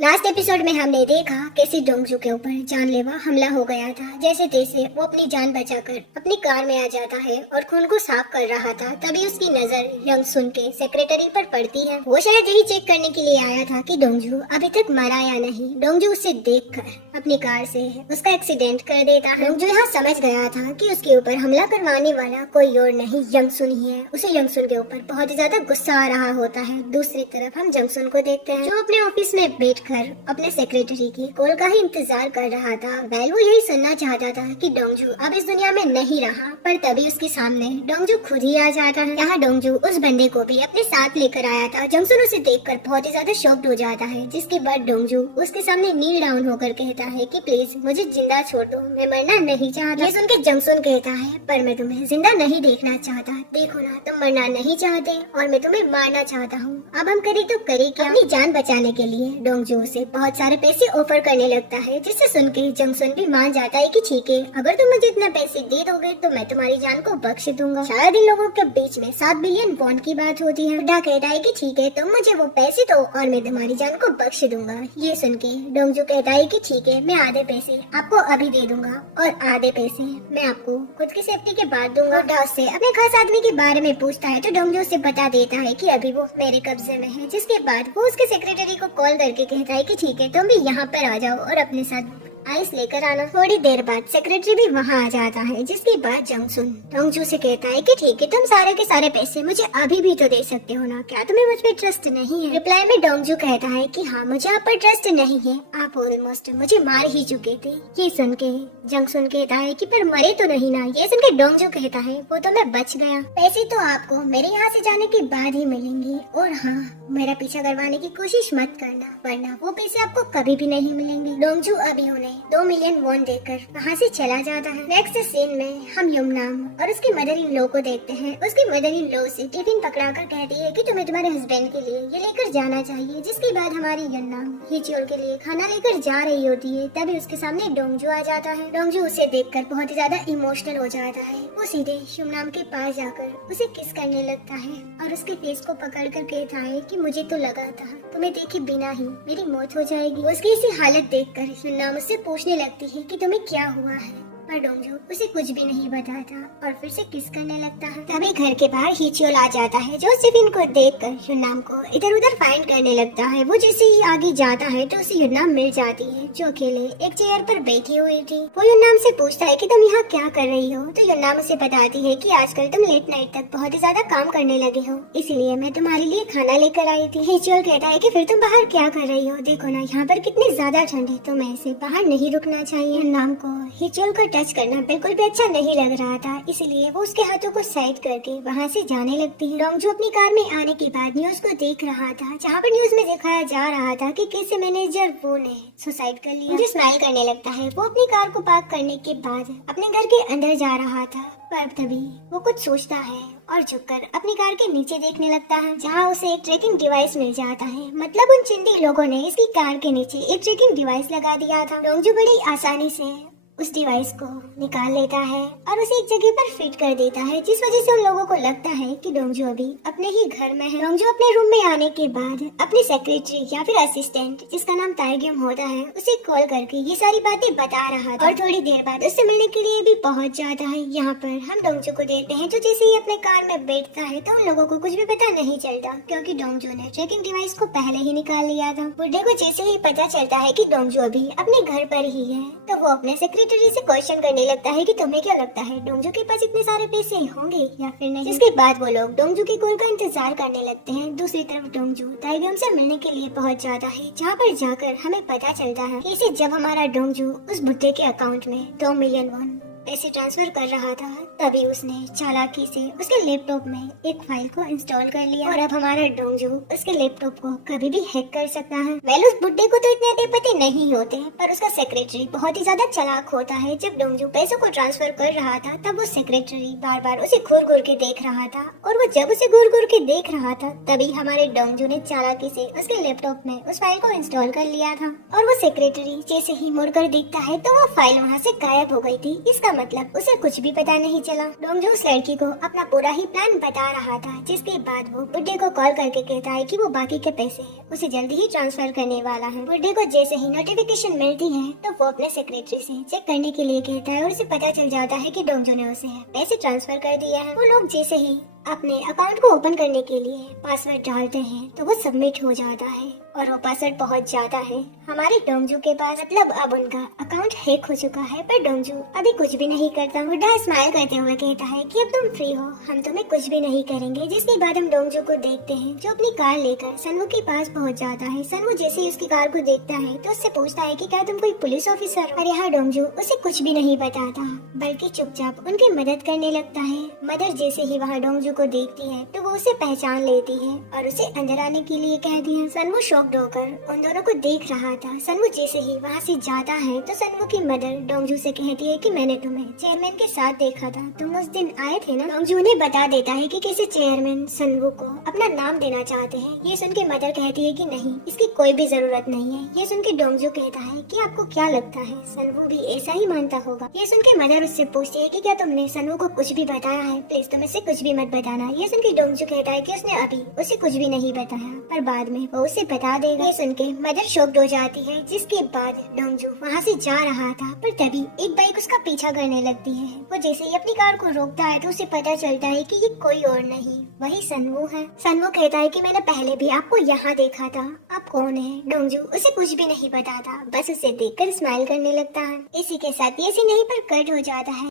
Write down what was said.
Last episode में हमने देखा कैसे डोंगजू के ऊपर जानलेवा हमला हो गया था। जैसे तैसे वो अपनी जान बचाकर अपनी कार में आ जाता है और खून को साफ कर रहा था। तभी उसकी नजर यंग सुन के सेक्रेटरी पर पड़ती है। वो शायद यही चेक करने के लिए आया था कि डोंगजू अभी तक मरा या नहीं। डोंगजू उसे देखकर अपनी कार से उसका एक्सीडेंट कर देता है। डोंगजू यहाँ समझ गया था कि उसके ऊपर हमला करवाने वाला कोई और नहीं यंग सुन ही है। उसे यंग सुन के ऊपर बहुत ही ज्यादा गुस्सा आ रहा होता है। दूसरी तरफ हम जंग सुन को देखते हैं जो अपने ऑफिस में बैठ अपने सेक्रेटरी की कॉल का ही इंतजार कर रहा था। वेल वो यही सुनना चाहता था कि डोंगजू अब इस दुनिया में नहीं रहा, पर तभी उसके सामने डोंगजू खुद ही आ जाता है। यहाँ डोंगजू उस बंदे को भी अपने साथ लेकर आया था। जंगसुन उसे देखकर बहुत ही ज्यादा शॉक्ड हो जाता है, जिसके बाद डोंगजू उसके सामने नील डाउन होकर कहता है कि प्लीज मुझे जिंदा छोड़ दो, मैं मरना नहीं चाहता। ये सुन के जंगसुन कहता है पर मैं तुम्हें जिंदा नहीं देखना चाहता। देखो ना, तुम मरना नहीं चाहते और मैं तुम्हें मारना चाहता हूँ। अब हम करे तो करे क्या। अपनी जान बचाने के लिए डोंगजू उसे बहुत सारे पैसे ऑफर करने लगता है, जिससे सुन के जंगसुन भी मान जाता है कि ठीक है, अगर तुम मुझे इतना पैसे दे दोगे तो मैं तुम्हारी जान को बख्श दूंगा। शायद इन लोगों के बीच में 7 बिलियन वॉन की बात होती है। बुड्ढा कहता है कि ठीक है, तुम मुझे वो पैसे दो और मैं तुम्हारी जान को बख्श दूंगा। ये सुन के डोंगजू कहता है कि ठीक है, मैं आधे पैसे आपको अभी दे दूंगा और आधे पैसे मैं आपको खुद की सेफ्टी के बाद दूंगा। बुड्ढा उससे अपने खास आदमी के बारे में पूछता है तो डोंगजू उसे बता देता है कि अभी वो मेरे कब्जे में है। जिसके बाद वो उसके सेक्रेटरी को कॉल करके कहता है कि ठीक है, तुम भी यहाँ पर आ जाओ और अपने साथ आइस लेकर आना। थोड़ी देर बाद सेक्रेटरी भी वहाँ आ जाता है, जिसके बाद जंगसुन डोंगजू से कहता है कि ठीक है, तुम सारे के सारे पैसे मुझे अभी भी तो दे सकते हो ना, क्या तुम्हें मुझ पे ट्रस्ट नहीं है। रिप्लाई में डोंगजू कहता है कि हाँ, मुझे आप पर ट्रस्ट नहीं है, आप ऑलमोस्ट मुझे मार ही चुके थे। ये सुन के जंगसुन कहता है कि पर मरे तो नहीं ना। ये सुन के डोंगजू कहता है वो तो मैं बच गया, पैसे तो आपको मेरे यहाँ से जाने के बाद ही मिलेंगे और हाँ, मेरा पीछा करवाने की कोशिश मत करना, वरना वो पैसे आपको कभी भी नहीं मिलेंगे। डोंगजू अभी उन्हें 2 मिलियन वॉन देकर वहाँ से चला जाता है। नेक्स्ट सीन में हम युमनाम और उसकी मदर इन लॉ को देखते हैं। उसकी मदर इन लॉ से टिफिन पकड़ाकर कहती है कि तुम्हें तुम्हारे हस्बैंड के लिए ये लेकर जाना चाहिए। जिसके बाद हमारी युमनाम हिचियोल के लिए खाना लेकर जा रही होती है। तभी उसके सामने डोंगजू आ जाता है। डोंगजू उसे देखकर बहुत ही ज्यादा इमोशनल हो जाता है। वो सीधे युमनाम के पास जाकर उसे किस करने लगता है और उसके फेस को पकड़कर कहता है कि मुझे तो लगा था तुम्हें देखे बिना ही मेरी मौत हो जाएगी। उसकी इसी हालत देखकर युमनाम उससे पूछने लगती है कि तुम्हें क्या हुआ है, पर डोंगजू उसे कुछ भी नहीं बताता और फिर से किस करने लगता है। तभी घर के बाहर हिचियोल आ जाता है, जो स्टीफन को देखकर युमनाम को इधर उधर फाइंड करने लगता है। वो जैसे ही आगे जाता है तो उसे युमनाम मिल जाती है, जो अकेले एक चेयर पर बैठी हुई थी। वो युमनाम से पूछता है कि तुम यहाँ क्या कर रही हो, तो युमनाम उसे बताती है कि आजकल तुम लेट नाइट तक बहुत ही ज्यादा काम करने लगे हो, इसलिए मैं तुम्हारे लिए खाना लेकर आई थी। हिचियोल कहता है कि फिर तुम बाहर क्या कर रही हो, देखो ना यहाँ पर कितनी ज्यादा ठंड है, तुम्हें ऐसे बाहर नहीं रुकना चाहिए। युमनाम को हिचियोल को टच करना बिल्कुल भी अच्छा नहीं लग रहा था, इसलिए वो उसके हाथों को साइड करके वहाँ से जाने लगती है। डोंगजू अपनी कार में आने के बाद न्यूज को देख रहा था, जहाँ पर न्यूज में दिखाया जा रहा था कि कैसे मैनेजर वो ने सुसाइड कर लिया। मुझे स्माइल करने लगता है। वो अपनी कार को पार्क करने के बाद अपने घर के अंदर जा रहा था, पर तभी वो कुछ सोचता है और झुककर अपनी कार के नीचे देखने लगता है, जहाँ उसे एक ट्रैकिंग डिवाइस मिल जाता है। मतलब उन चिंदी लोगों ने इसकी कार के नीचे एक ट्रैकिंग डिवाइस लगा दिया था। डोंगजू बड़ी आसानी से उस डिवाइस को निकाल लेता है और उसे एक जगह पर फिट कर देता है, जिस वजह से उन लोगों को लगता है कि डोंगजू अभी अपने ही घर में है। डोंगजू अपने रूम में आने के बाद अपनी सेक्रेटरी या फिर असिस्टेंट, जिसका नाम ताइग्यम होता है, उसे कॉल करके ये सारी बातें बता रहा था और थोड़ी देर बाद उससे मिलने के लिए भी पहुंच जाता है। यहाँ पर हम डोंगजू को देखते हैं, जो जैसे ही अपने कार में बैठता है तो उन लोगों को कुछ भी पता नहीं चलता, क्योंकि डोंगजू ने ट्रैकिंग डिवाइस को पहले ही निकाल लिया था। बुड्ढे को जैसे ही पता चलता है कि डोंगजू अभी अपने घर पर ही है, तो वो अपने सेक्रेटरी से क्वेश्चन करने लगता है कि तुम्हें क्या लगता है डोंगजू के पास इतने सारे पैसे होंगे या फिर नहीं। जिसके बाद वो लोग डोंगजू की कॉल का इंतजार करने लगते हैं। दूसरी तरफ डोंगजू ताइग्यम से मिलने के लिए पहुंच जाता है, जहाँ पर जाकर हमें पता चलता है कि इसे जब हमारा डोंगजू उस बुड्ढे के अकाउंट में 2 मिलियन वॉन पैसे ट्रांसफर कर रहा था, तभी उसने चालाकी से उसके लैपटॉप में एक फाइल को इंस्टॉल कर लिया और अब हमारा डोंगजू उसके लैपटॉप को कभी भी हैक कर सकता है। वेल उस बुड्ढे को तो इतने पते नहीं होते, पर उसका सेक्रेटरी बहुत ही ज्यादा चालाक होता है। जब डोंगजू पैसों को ट्रांसफर कर रहा था, तब वो सेक्रेटरी बार बार उसे घूर घूर के देख रहा था और वो जब उसे घूर घूर के देख रहा था, तभी हमारे डोंगजू ने चालाकी से उसके लैपटॉप में उस फाइल को इंस्टॉल कर लिया था और वो सेक्रेटरी जैसे ही मुड़कर देखता है तो वो फाइल वहाँ से गायब हो गई थी। इसका मतलब उसे कुछ भी पता नहीं चला। डोंगजू उस लड़की को अपना पूरा ही प्लान बता रहा था, जिसके बाद वो बुड्ढे को कॉल करके कहता है कि वो बाकी के पैसे उसे जल्दी ही ट्रांसफर करने वाला है। बुड्ढे को जैसे ही नोटिफिकेशन मिलती है तो वो अपने सेक्रेटरी से चेक करने के लिए कहता है और उसे पता चल जाता है कि डोंगजू ने उसे पैसे ट्रांसफर कर दिया है। वो लोग जैसे ही अपने अकाउंट को ओपन करने के लिए पासवर्ड डालते हैं तो वो सबमिट हो जाता है और वो पासवर्ड पहुंच जाता है हमारे डोंगजू के पास। मतलब अब उनका अकाउंट हैक हो चुका है, पर डोंगजू अभी कुछ भी नहीं करता। बुढ़ा स्माइल करते हुए कहता है कि अब तुम फ्री हो, हम तुम्हें कुछ भी नहीं करेंगे। जिसके बाद हम डोंगजू को देखते हैं जो अपनी कार लेकर सनवू के पास पहुंच जाता है। सनवू जैसे ही उसकी कार को देखता है तो उससे पूछता है कि क्या तुम कोई पुलिस ऑफिसर हो? और यहाँ डोंगजू उसे कुछ भी नहीं बताता, बल्कि चुपचाप उनकी मदद करने लगता है। मदर जैसे ही वहाँ डोंगजू को देखती है तो वो उसे पहचान लेती है और उसे अंदर आने के लिए कहती है। सनवू शॉक्ड होकर उन दोनों को देख रहा था। सनवू जैसे ही वहाँ से जाता है तो सनवू की मदर डोंगजू से कहती है कि मैंने तुम्हें चेयरमैन के साथ देखा था, तुम उस दिन आए थे ना। डोंगजू उन्हें बता देता है कि कैसे चेयरमैन सनवू को अपना नाम देना चाहते हैं। ये सुन के मदर कहती है कि नहीं, इसकी कोई भी जरूरत नहीं है। ये सुन के डोंगजू कहता है कि आपको क्या लगता है सनवू भी ऐसा ही मानता होगा? ये सुन के मदर उससे पूछती है कि क्या तुमने सनवू को कुछ भी बताया है? प्लीज तुम इससे कुछ भी मत बताना। ये सुन के डोंगजू कहता है कि उसने अभी उसे कुछ भी नहीं बताया, पर बाद में वो उसे बता देगा। ये सुन के मदर शॉक्ड हो जाती है। जिसके बाद डोंगजू वहाँ से जा रहा था, पर तभी एक बाइक उसका पीछा करने लगती है। वो जैसे ही अपनी कार को रोकता है तो उसे पता चलता है कि ये कोई और नहीं, वही सनवू है। सनवू कहता है कि मैंने पहले भी आपको यहाँ देखा था, आप कौन है? डोंगजू उसे कुछ भी नहीं बताता, बस उसे देखकर स्माइल करने लगता है। इसी के साथ ये सीन यहीं पर कट हो जाता है।